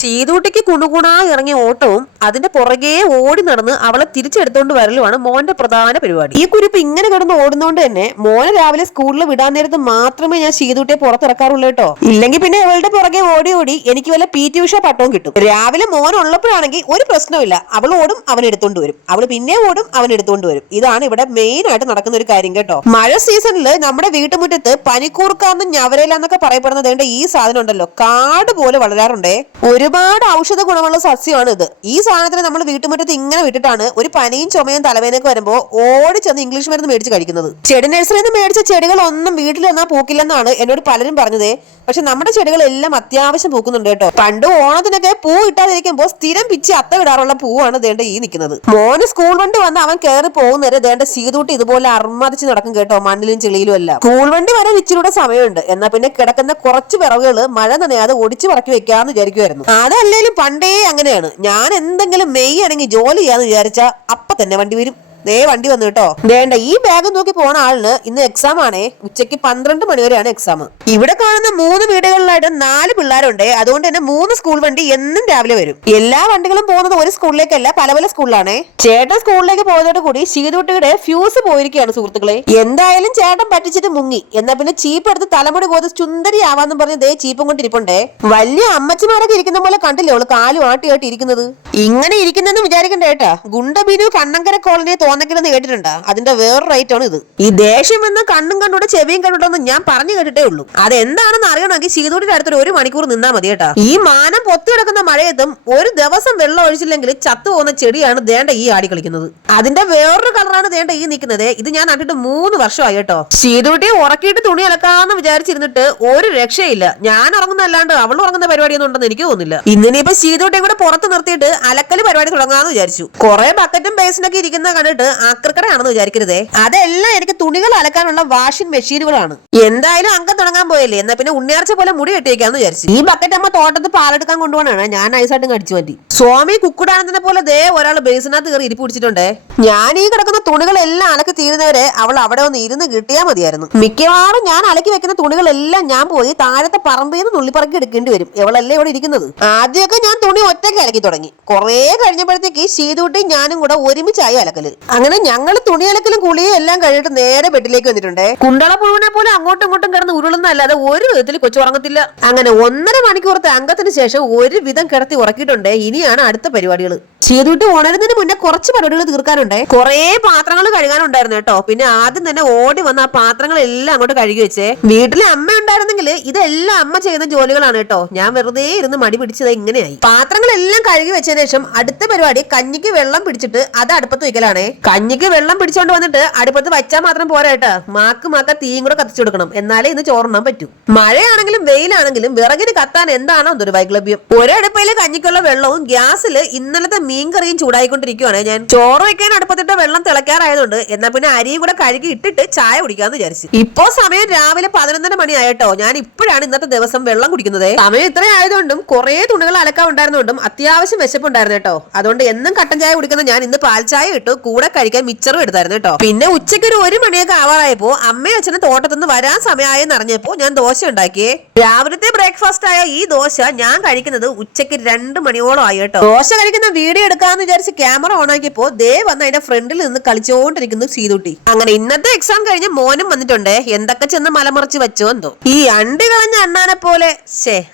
ചീതൂട്ടിക്ക് കുണുകുണാ ഇറങ്ങിയ ഓട്ടവും അതിന്റെ പുറകെ ഓടി നടന്ന് അവളെ തിരിച്ചെടുത്തോണ്ട് വരലുമാണ് മോന്റെ പ്രധാന പരിപാടി. ഈ കുരിപ്പ് ഇങ്ങനെ കിടന്ന് ഓടുന്നോണ്ട് തന്നെ മോനെ രാവിലെ സ്കൂളിൽ വിടാൻ നേരത്ത് മാത്രമേ ഞാൻ ചീതൂട്ടിയെ പുറത്തിറക്കാറുള്ളൂ കേട്ടോ. ഇല്ലെങ്കിൽ പിന്നെ അവളുടെ പുറകെ ഓടി ഓടി എനിക്ക് വല്ല PT ഉഷ പട്ടവും കിട്ടും. രാവിലെ മോൻ ഉള്ളപ്പോഴാണെങ്കിൽ ഒരു പ്രശ്നമില്ല, അവൾ ഓടും അവൻ എടുത്തോണ്ട് വരും, അവള് പിന്നെ ഓടും അവൻ എടുത്തോണ്ട് വരും. ഇതാണ് ഇവിടെ മെയിൻ ആയിട്ട് നടക്കുന്ന ഒരു കാര്യം കേട്ടോ. മഴ സീസണിൽ നമ്മുടെ വീട്ടുമുറ്റത്ത് പനിക്കൂർക്കാന്നും ഞവരയിലെന്നൊക്കെ പറയപ്പെടുന്നത് ഈ സാധനം ഉണ്ടല്ലോ, കാട് പോലെ വളരാറുണ്ടേ. ഒരുപാട് ഔഷധ ഗുണമുള്ള സസ്യമാണ് ഇത്. ഈ സാധനത്തിന് നമ്മൾ വീട്ടുമുറ്റത്ത് ഇങ്ങനെ വിട്ടിട്ടാണ് ഒരു പനിയും ചുമയും തലവേനൊക്കെ വരുമ്പോ ഓടി ചെന്ന് ഇംഗ്ലീഷ് മരുന്ന് മേടിച്ച് കഴിക്കുന്നത്. ചെടി നഴ്സറിയിൽ നിന്ന് മേടിച്ച ചെടികളൊന്നും വീട്ടിൽ വന്നാൽ പൂക്കില്ലെന്നാണ് എന്നോട് പലരും പറഞ്ഞത്. പക്ഷെ നമ്മുടെ ചെടികളെല്ലാം അത്യാവശ്യം പൂക്കുന്നുണ്ട് കേട്ടോ. പണ്ട് ഓണത്തിനൊക്കെ പൂ ഇട്ടാതിരിക്കുമ്പോൾ സ്ഥിരം പിച്ചി അത്ത വിടാറുള്ള പൂവാണ് ദേണ്ട ഈ നിൽക്കുന്നത്. മോന് സ്കൂൾ വണ്ടി വന്ന് അവൻ കയറി പോകുന്നവരെ ദേണ്ട സീതൂട്ടി ഇതുപോലെ അർമ്മതിച്ച് നടക്കും കേട്ടോ, മണ്ണിലും ചെളിയിലും എല്ലാം. സ്കൂൾ വണ്ടി വരാൻ ഇച്ചിരൂടെ സമയമുണ്ട്, എന്നാ പിന്നെ കിടക്കുന്ന കുറച്ച് വിറകുകൾ മഴ നനയാതെ ഒടിച്ചു പറക്കി വെക്കാന്ന് വിചാരിക്കുമായിരുന്നു. അതല്ലേലും പണ്ടേ അങ്ങനെയാണ്. ഞാൻ എന്തെങ്കിലും മെയ് ആണെങ്കിൽ ജോലി ചെയ്യാന്ന് വിചാരിച്ചാ അപ്പൊ തന്നെ വണ്ടി വരും. ദേ വണ്ടി വന്നു കേട്ടോ. വേണ്ട ഈ ബാഗ് നോക്കി പോണ ആളിന് ഇന്ന് എക്സാം ആണേ. ഉച്ചയ്ക്ക് 12 മണി വരെയാണ് എക്സാം. ഇവിടെ കാണുന്ന 3 വീടുകളിലായിട്ട് 4 പിള്ളേരുണ്ട്. അതുകൊണ്ട് തന്നെ 3 സ്കൂൾ വണ്ടി എന്നും രാവിലെ വരും. എല്ലാ വണ്ടികളും പോകുന്നത് ഒരു സ്കൂളിലേക്കല്ല, പല പല സ്കൂളിലാണേ. ചേട്ടൻ സ്കൂളിലേക്ക് പോയതോട് കൂടി ശീതൂട്ടിയുടെ ഫ്യൂസ് പോയിരിക്കുകയാണ് സുഹൃത്തുക്കളെ. എന്തായാലും ചേട്ടൻ പറ്റിച്ചിട്ട് മുങ്ങി. എന്നാ പിന്നെ ചീപ്പ് എടുത്ത് തലമുടി കോത് ചുന്ദരി ആവാന്ന് പറഞ്ഞ് ദേ ചീപ്പും കൊണ്ടിരിപ്പുണ്ടേ. വലിയ അമ്മച്ചിമാരൊക്കെ ഇരിക്കുന്ന പോലെ കണ്ടില്ലേ അവള് കാലും ആട്ടിയാട്ടി ഇരിക്കുന്നത്. ഇങ്ങനെ ഇരിക്കുന്നെന്ന് വിചാരിക്കണ്ട കേട്ടാ. ഗുണ്ടബിനു കണ്ണങ്കര കോളനിയെ തോന്നക്കില്ലെന്ന് കേട്ടിട്ടുണ്ടാ? അതിന്റെ വേറൊരു ഐറ്റാണ് ഇത്. ഈ ദേഷ്യം എന്ന് കണ്ണും കണ്ടൂടെ ചെവിയും കണ്ടോന്ന് ഞാൻ പറഞ്ഞു കേട്ടിട്ടേ ഉള്ളൂ. അതെന്താണെന്ന് അറിയണമെങ്കിൽ ശീതൂട്ടിന്റെ അടുത്തൊരു 1 മണിക്കൂർ നിന്നാ മതി കേട്ടാ. ഈ മാനം പൊത്തിയെടുക്കുന്ന മഴയത്തും ഒരു ദിവസം വെള്ളം ഒഴിച്ചില്ലെങ്കിൽ ചത്തുപോകുന്ന ചെടിയാണ് ദേണ്ട ഈ ആടി കളിക്കുന്നത്. അതിന്റെ വേറൊരു കളറാണ് ദേണ്ട ഈ നിൽക്കുന്നത്. ഇത് ഞാൻ നട്ടിട്ട് 3 വർഷമായി കേട്ടോ. ശീതൂട്ടിയെ ഉറക്കിയിട്ട് തുണി അലക്കാന്ന് വിചാരിച്ചിരുന്നിട്ട് ഒരു രക്ഷയില്ല. ഞാൻ ഉറങ്ങുന്നല്ലാണ്ട് അവൾ ഉറങ്ങുന്ന പരിപാടിയൊന്നും ഉണ്ടെന്ന് എനിക്ക് തോന്നുന്നില്ല. ഇന്നിനിപ്പോ ശീതൂട്ടിയെ കൂടെ പുറത്ത് നിർത്തിയിട്ട് അലക്കല് പരിപാടി തുടങ്ങാന്ന് വിചാരിച്ചു. കുറെ ബക്കറ്റും ബേസിനൊക്കെ ഇരിക്കുന്ന കണ്ടിട്ട് ആക്രക്കടയാണെന്ന് വിചാരിക്കരുതേ. അതെല്ലാം എനിക്ക് തുണികൾ അലക്കാനുള്ള വാഷിംഗ് മെഷീനുകളാണ്. എന്തായാലും അംഗം തുടങ്ങാൻ പോയല്ലേ, എന്നാ പിന്നെ ഉണ്ണിയാർച്ച പോലെ മുടി കെട്ടിയേക്കാന്ന് വിചാരിച്ചു. ഈ ബക്കറ്റ് അമ്മ തോട്ടത്ത് പാലെടുക്കാൻ കൊണ്ടുപോകണാണ്. ഞാൻ നൈസായിട്ടും കടിച്ചു മാറ്റി. സ്വാമി കുക്കുടാനന്ദനെ പോലെ ദേ ഒരാൾ ബേസിനകത്ത് കയറി ഇരിപ്പ് പിടിച്ചിട്ടുണ്ടേ. ഞാൻ ഈ കിടക്കുന്ന തുണികളെല്ലാം അലക്കി തീരുന്നവരെ അവൾ അവിടെ ഒന്ന് ഇരുന്ന് കിട്ടിയാൽ മതിയായിരുന്നു. മിക്കവാറും ഞാൻ അലക്കി വെക്കുന്ന തുണികളെല്ലാം ഞാൻ പോയി താഴത്തെ പറമ്പിൽ നിന്ന് നുള്ളിപ്പറക്കി എടുക്കേണ്ടി വരും. എവളല്ലേ ഇവിടെ ഇരിക്കുന്നത്. ആദ്യമൊക്കെ ഞാൻ തുണി ഒറ്റയ്ക്ക് അലക്കി തുടങ്ങി. കുറെ കഴിഞ്ഞപ്പോഴത്തേക്ക് ശീതൂട്ടി ഞാനും കൂടെ ഒരുമിച്ചായി അലക്കല്. അങ്ങനെ ഞങ്ങൾ തുണി അലക്കലും കുളിയും എല്ലാം കഴിഞ്ഞിട്ട് നേരെ ബെഡിലേക്ക് വന്നിട്ടുണ്ടേ. കുണ്ടള പുഴുവിനെ പോലെ അങ്ങോട്ടും ഇങ്ങോട്ടും കിടന്ന് ഉരുളുന്നല്ലാതെ ഒരു വിധത്തിൽ കൊച്ചു ഉറങ്ങത്തില്ല. അങ്ങനെ 1.5 മണിക്കൂറത്തെ അംഗത്തിന് ശേഷം ഒരു വിധം കിടത്തി ഉറക്കിയിട്ടുണ്ട്. ഇനിയാണ് അടുത്ത പരിപാടികൾ. ചെയ്തിട്ട് ഉണരുന്നതിന് മുന്നേ കുറച്ച് പരിപാടികൾ തീർക്കാനുണ്ടേ. കുറെ പാത്രങ്ങൾ കഴുകാനുണ്ടായിരുന്നു കേട്ടോ. പിന്നെ ആദ്യം തന്നെ ഓടി വന്ന ആ പാത്രങ്ങളെല്ലാം അങ്ങോട്ട് കഴുകി വെച്ചേ. വീട്ടിലെ അമ്മ ഉണ്ടായിരുന്നെങ്കിൽ ഇതെല്ലാം അമ്മ ചെയ്യുന്ന ജോലികളാണ് കേട്ടോ. ഞാൻ വെറുതെ ഇരുന്ന് മടി പിടിച്ചത് ഇങ്ങനെയായി. പാത്രങ്ങളെല്ലാം കഴുകി വെച്ചതിന് ശേഷം അടുത്ത പരിപാടി കഞ്ഞിക്ക് വെള്ളം പിടിച്ചിട്ട് അത് അടുപ്പത്ത് വെക്കലാണേ. കഞ്ഞിക്ക് വെള്ളം പിടിച്ചോണ്ട് വന്നിട്ട് അടുപ്പത്ത് വെച്ചാൽ മാത്രം പോരാ കേട്ടോ. മാക്ക തീയും കൂടെ കത്തിച്ചു കൊടുക്കണം, എന്നാലേ ഇന്ന് ചോറുണ്ണാൻ പറ്റൂ. മഴയാണെങ്കിലും വെയിലാണെങ്കിലും വിറകിന് കത്താൻ എന്താണോ എന്തൊരു വൈക്ലഭ്യം. ഒരടുപ്പയില് കഞ്ഞിക്കുള്ള വെള്ളവും ഗ്യാസിൽ ഇന്നലത്തെ മീൻകറിയും ചൂടായിക്കൊണ്ടിരിക്കുവാണ്. ഞാൻ ചോറ് വെക്കാൻ അടുപ്പത്തിട്ട് വെള്ളം തിളക്കാറായതുകൊണ്ട് എന്നാ പിന്നെ അരിയും കൂടെ കഴുകി ഇട്ടിട്ട് ചായ കുടിക്കാന്ന് വിചാരിച്ചു. ഇപ്പോ സമയം രാവിലെ 11:30 മണിയായിട്ടോ. ഞാൻ ഇപ്പോഴാണ് ഇന്നത്തെ ദിവസം വെള്ളം കുടിക്കുന്നത്. സമയം ഇത്ര ആയതുകൊണ്ടും കുറെ തുണികൾ അലക്കാൻ ഉണ്ടായിരുന്നതുകൊണ്ടും അത്യാവശ്യം വിശപ്പുണ്ടായിരുന്നു കേട്ടോ. അതുകൊണ്ട് എന്നും കട്ടൻ ചായ കുടിക്കുന്ന ഞാൻ ഇന്ന് പാൽ ചായ ഇട്ടു. കൂടെ കഴിക്കാൻ മിച്ചറും എടുത്തായിരുന്നു കേട്ടോ. പിന്നെ ഉച്ചയ്ക്ക് ഒരു 1 മണിയൊക്കെ ആവാറായപ്പോ അമ്മയും അച്ഛനും തോട്ടത്തുനിന്ന് വരാൻ സമയമായെന്ന് അറിഞ്ഞപ്പോ ഞാൻ ദോശ ഉണ്ടാക്കിയേ. രാവിലത്തെ ബ്രേക്ക്ഫാസ്റ്റ് ആയ ഈ ദോശ ഞാൻ കഴിക്കുന്നത് ഉച്ചയ്ക്ക് 2 മണിയോളം ആയി കേട്ടോ. ദോശ കഴിക്കുന്ന വീഡിയോ എടുക്കാന്ന് വിചാരിച്ച് ക്യാമറ ഓൺ ആക്കിയപ്പോ ദേ വന്ന് അതിന്റെ ഫ്രണ്ടിൽ നിന്ന് കളിച്ചോണ്ടിരിക്കുന്നു സീതൂട്ടി. അങ്ങനെ ഇന്നത്തെ എക്സാം കഴിഞ്ഞ് മോനും വന്നിട്ടുണ്ട്. എന്തൊക്കെ ചെന്ന് മലമറിച്ച് വെച്ചോ എന്തോ. ഈ അണ്ടി കളഞ്ഞ അണ്ണാനെ പോലെ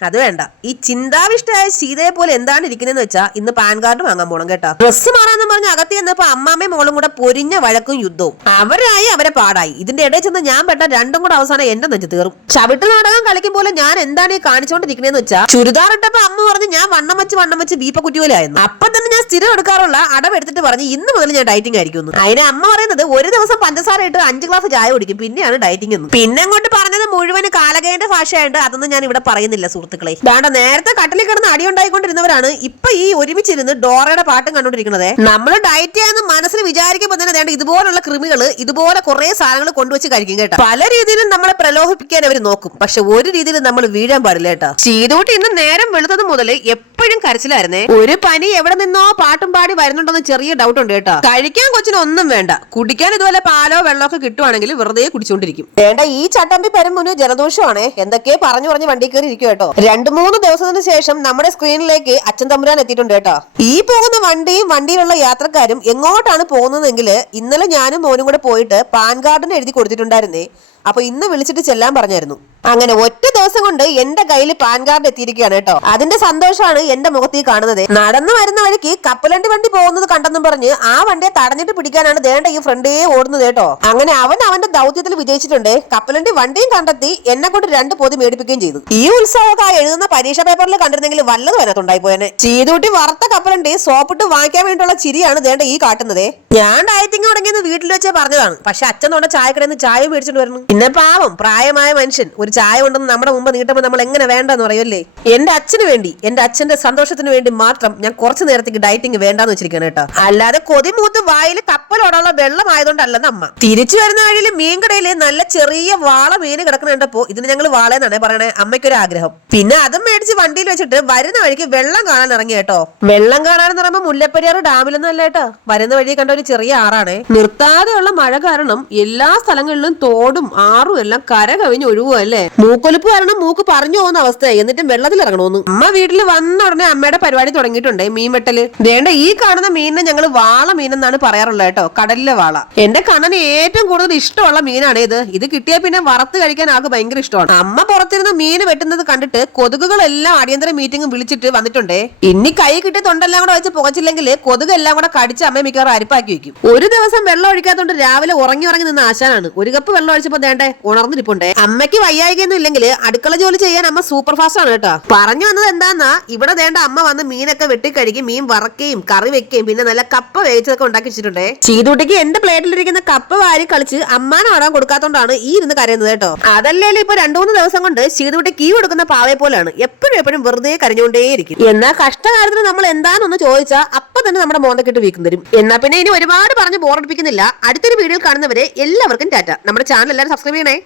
അത് വേണ്ട. ഈ ചിന്താവിഷ്ടയായ സീതയെ പോലെ എന്താണ് ഇരിക്കുന്നതെന്ന് വെച്ചാ ഇന്ന് പാൻ കാർഡ് വാങ്ങാൻ പോണം കേട്ടോ. ഡ്രസ്സ് മാറാന്ന് പറഞ്ഞ് അകത്തി ചെന്നപ്പോ അമ്മാമ്മയും മോളും കൂടെ പൊരിഞ്ഞ വഴക്കും യുദ്ധവും. അവരായി അവരെ പാടായി. ഇതിന്റെ ഇടയിൽ ചെന്ന് ഞാൻ പെട്ട രണ്ടും കൂടെ അവസാനം എന്റെ നെഞ്ച് തീറും. ചവിട്ട് നാടകം കളിക്കും പോലെ ഞാൻ എന്താണ് ഈ കാണിച്ചോണ്ടിരിക്കണേന്ന് വെച്ചാ ചുരിദാർ ഇട്ടപ്പോ അമ്മ പറഞ്ഞ് ഞാൻ വണ്ണം വെച്ച് ബീപ്പ കുറ്റിപോലെയായിരുന്നു. അപ്പൊ തന്നെ ഞാൻ സ്ഥിരം എടുക്കാറുള്ള അടവെടുത്തിട്ട് പറഞ്ഞ് ഇന്ന് മുതൽ ഞാൻ ഡയറ്റിംഗ് ആയിരിക്കും. അതിന് അമ്മ പറയുന്നത് ഒരു ദിവസം പഞ്ചസാര ഇട്ട് 5 ഗ്ലാസ് ചായ കുടിക്കും, പിന്നെയാണ് ഡയറ്റിംഗ് എന്ന്. പിന്നെ അങ്ങോട്ട് പറഞ്ഞത് മുഴുവൻ കാലകേന്റെ ഭാഷയായിട്ട് അതൊന്നും ഞാൻ ഇവിടെ പറയുന്നില്ല സുഹൃത്തുക്കളെ. വേണ്ട, നേരത്തെ കട്ടിലിൽ കിടന്ന് അടിയുണ്ടായിക്കൊണ്ടിരുന്നവരാണ് ഇപ്പൊ ഈ ഒരുമിച്ചിരുന്ന് ഡോറയുടെ പാട്ടും കണ്ടോണ്ടിരിക്കുന്നത്. നമ്മൾ ഡയറ്റ് ചെയ്യാന്ന് മനസ്സിൽ വിചാരിക്കുമ്പോൾ തന്നെ വേണ്ട ഇതുപോലുള്ള കൃമികള് ഇതുപോലെ കുറെ സാധനങ്ങൾ കൊണ്ടുവച്ച് കഴിക്കും കേട്ടോ. പല രീതിയിലും നമ്മളെ പ്രലോഭിപ്പിക്കാൻ അവർ നോക്കും. പക്ഷെ ഒരു രീതിയിലും നമ്മൾ വീഴാൻ പാടില്ല കേട്ടോ. ചീതൂട്ടി ഇന്ന് നേരം വെളുത്തത് മുതൽ എപ്പോഴും എപ്പോഴും കരച്ചിലായിരുന്നേ. ഒരു പനി എവിടെ നിന്നോ പാട്ടും പാടി വരുന്നുണ്ടെന്ന് ചെറിയ ഡൗട്ട് ഉണ്ട് കേട്ടോ. കഴിക്കാൻ കൊച്ചിന് ഒന്നും വേണ്ട, കുടിക്കാൻ ഇതുപോലെ പാലോ വെള്ളമോ ഒക്കെ കിട്ടുവാണെങ്കിൽ വെറുതെ കുടിച്ചോണ്ടിരിക്കും. വേണ്ട ഈ ചട്ടമ്പി പെരുമ്പുന് ജലദോഷമാണ്, എന്തൊക്കെ പറഞ്ഞു വണ്ടി കയറി ഇരിക്കും കേട്ടോ. 2-3 ദിവസത്തിന് ശേഷം നമ്മുടെ സ്ക്രീനിലേക്ക് അച്ഛൻ തമ്പുരാൻ എത്തിയിട്ടുണ്ട് കേട്ടോ. ഈ പോകുന്ന വണ്ടിയും വണ്ടിയിലുള്ള യാത്രക്കാരും എങ്ങോട്ടാണ് പോകുന്നതെങ്കിൽ ഇന്നലെ ഞാനും മോനും കൂടെ പോയിട്ട് പാൻ കാർഡിന് എഴുതി കൊടുത്തിട്ടുണ്ടായിരുന്നേ. അപ്പൊ ഇന്ന് വിളിച്ചിട്ട് ചെല്ലാൻ പറഞ്ഞായിരുന്നു. അങ്ങനെ ഒറ്റ ദിവസം കൊണ്ട് എന്റെ കയ്യിൽ പാൻ കാർഡ് എത്തിയിരിക്കുകയാണ് കേട്ടോ. അതിന്റെ സന്തോഷമാണ് എന്റെ മുഖത്ത് കാണുന്നത്. നടന്നു വരുന്ന വഴിക്ക് കപ്പലണ്ടി വണ്ടി പോകുന്നത് കണ്ടെന്നും പറഞ്ഞ് ആ വണ്ടിയെ തടഞ്ഞിട്ട് പിടിക്കാനാണ് ദേണ്ട ഈ ഫ്രണ്ടേ ഓടുന്നത് കേട്ടോ. അങ്ങനെ അവന്റെ ദൗത്യത്തിൽ വിജയിച്ചിട്ടുണ്ട്. കപ്പലണ്ടി വണ്ടിയും കണ്ടെത്തി എന്നെ കൊണ്ട് 2 പൊതി മേടിപ്പിക്കുകയും ചെയ്തു. ഈ ഉത്സവമൊക്കെ എഴുതുന്ന പരീക്ഷ പേപ്പറിൽ കണ്ടിരുന്നെങ്കിൽ വല്ലതും അതിനകത്തുണ്ടായി പോയനെ. ചീതൂട്ടി വറുത്ത കപ്പലണ്ടി സോപ്പിട്ട് വാങ്ങിക്കാൻ വേണ്ടിയുള്ള ചിരിയാണ് ദേണ്ട ഈ കാട്ടുന്നത്. ഞാൻ ഡയറ്റിങ് തുടങ്ങിയെന്ന് വീട്ടിൽ വെച്ചേ പറഞ്ഞതാണ്. പക്ഷെ അച്ഛൻ തൊണ്ട ചായക്കടയിൽ നിന്ന് ചായ മേടിച്ചിട്ട് വരുന്നു. പിന്നെ പാവം പ്രായമായ മനുഷ്യൻ ഒരു ചായ കൊണ്ടെന്ന് നമ്മുടെ മുമ്പ് നീട്ടുമ്പോൾ നമ്മൾ എങ്ങനെ വേണ്ടെന്ന് പറയല്ലേ. എന്റെ അച്ഛന് വേണ്ടി, എന്റെ അച്ഛന്റെ സന്തോഷത്തിന് വേണ്ടി മാത്രം ഞാൻ കുറച്ചു നേരത്തേക്ക് ഡയറ്റിങ് വേണ്ടാന്ന് വെച്ചിരിക്കണം കേട്ടോ. അല്ലാതെ കൊതിമൂത്ത് വായിൽ കപ്പലോടുള്ള വെള്ളം ആയതുകൊണ്ടല്ലെന്ന് അമ്മ. തിരിച്ചു വരുന്ന വഴിയിൽ മീൻകടയിൽ നല്ല ചെറിയ വാള മീൻ കിടക്കുന്നുണ്ടപ്പോ ഇതിന് ഞങ്ങൾ വാളയെന്നാണ് പറയണേ. അമ്മയ്ക്കൊരു ആഗ്രഹം. പിന്നെ അതും മേടിച്ച് വണ്ടിയിൽ വെച്ചിട്ട് വരുന്ന വഴിക്ക് വെള്ളം കാണാൻ ഇറങ്ങി കേട്ടോ. വെള്ളം കാണാനെന്ന് പറയുമ്പോൾ മുല്ലപ്പെരിയാർ ഡാമിലൊന്നും അല്ല കേട്ടോ. വരുന്ന വഴി കണ്ട ഒരു ചെറിയ ആറാണ്. നിർത്താതെയുള്ള മഴ കാരണം എല്ലാ സ്ഥലങ്ങളിലും തോടും ആറും എല്ലാം കര കവിഞ്ഞ് ഒഴുകുമല്ലേ. മൂക്കൊലിപ്പ് കാരണം മൂക്ക് പറഞ്ഞു പോകുന്ന അവസ്ഥ. എന്നിട്ടും വെള്ളത്തിൽ ഇറങ്ങണമെന്ന്. അമ്മ വീട്ടിൽ വന്ന ഉടനെ അമ്മയുടെ പരിപാടി തുടങ്ങിയിട്ടുണ്ട്. മീൻ വെട്ടല്. വേണ്ട ഈ കാണുന്ന മീനിനെ ഞങ്ങൾ വാള മീൻ എന്നാണ് പറയാറുള്ളത് കേട്ടോ. കടലിലെ വാള. എന്റെ കണ്ണന് ഏറ്റവും കൂടുതൽ ഇഷ്ടമുള്ള മീനാണ് ഇത്. ഇത് കിട്ടിയാൽ പിന്നെ വറുത്ത് കഴിക്കാൻ ആൾക്ക് ഭയങ്കര ഇഷ്ടമാണ്. അമ്മ പുറത്തിരുന്ന് മീൻ വെട്ടുന്നത് കണ്ടിട്ട് കൊതുകുകളെല്ലാം അടിയന്തര മീറ്റിംഗ് വിളിച്ചിട്ട് വന്നിട്ടുണ്ടേ. ഇനി കൈ കിട്ടി തൊണ്ടെല്ലാം കൂടെ വെച്ച് പുകച്ചില്ലെങ്കിൽ കൊതുക് എല്ലാം കൂടെ കടിച്ച് അമ്മ മിക്കവാറും അരിപ്പാക്കി വെക്കും. ഒരു ദിവസം വെള്ളം ഒഴിക്കാത്തോണ്ട് രാവിലെ ഉറങ്ങി നിന്ന് ആശാനാണ്. ഒരു കപ്പ് വെള്ളം ഒഴിച്ചപ്പോ ദേണ്ടേ ഉണർന്നിരിപ്പുണ്ടേ. അമ്മയ്ക്ക് വയ്യായികൊന്നും ഇല്ലെങ്കിൽ അടുക്കള ജോലി ചെയ്യാൻ അമ്മ സൂപ്പർ ഫാസ്റ്റ് ആണ് കേട്ടോ. പറഞ്ഞു വന്നത് എന്താന്നാ, ഇവിടെ ദേണ്ട അമ്മ വന്ന് മീനൊക്കെ വെട്ടിക്കഴുകി മീൻ വറക്കുകയും കറി വെക്കുകയും പിന്നെ നല്ല കപ്പ വേവിച്ചതൊക്കെ ഉണ്ടാക്കി വെച്ചിട്ടുണ്ടേ. ചീതൂട്ടിക്ക് എന്റെ പ്ലേറ്റിലിരിക്കുന്ന കപ്പ വാരി കളിച്ച് അമ്മാനെ ആടാൻ കൊടുക്കാത്തോണ്ടാണ് ഈ ഇരുന്ന് കരയുന്നത് കേട്ടോ. അതല്ലേലും ഇപ്പൊ 2-3 ദിവസം കൊണ്ട് ചീതൂട്ടി കീ കൊടുക്കുന്ന പാവയെ പോലെയാണ്. എപ്പോഴും വെറുതെ കരഞ്ഞുകൊണ്ടേയിരിക്കും. എന്നാ കഷ്ടകാലത്തിന് നമ്മൾ എന്താണെന്ന് ചോദിച്ചാൽ അപ്പൊ തന്നെ നമ്മുടെ മോന്തക്കിട്ട് വീക്കും തരും. എന്നാ പിന്നെ ഇനി ഒരുപാട് പറഞ്ഞ് ബോറടിപ്പിക്കുന്നില്ല. അടുത്തൊരു വീഡിയോ കാണുന്നവരെ എല്ലാവർക്കും ടാറ്റ. നമ്മുടെ ചാനൽ എല്ലാവരും സബ്സ്ക്രൈബ് ചെയ്യണേ.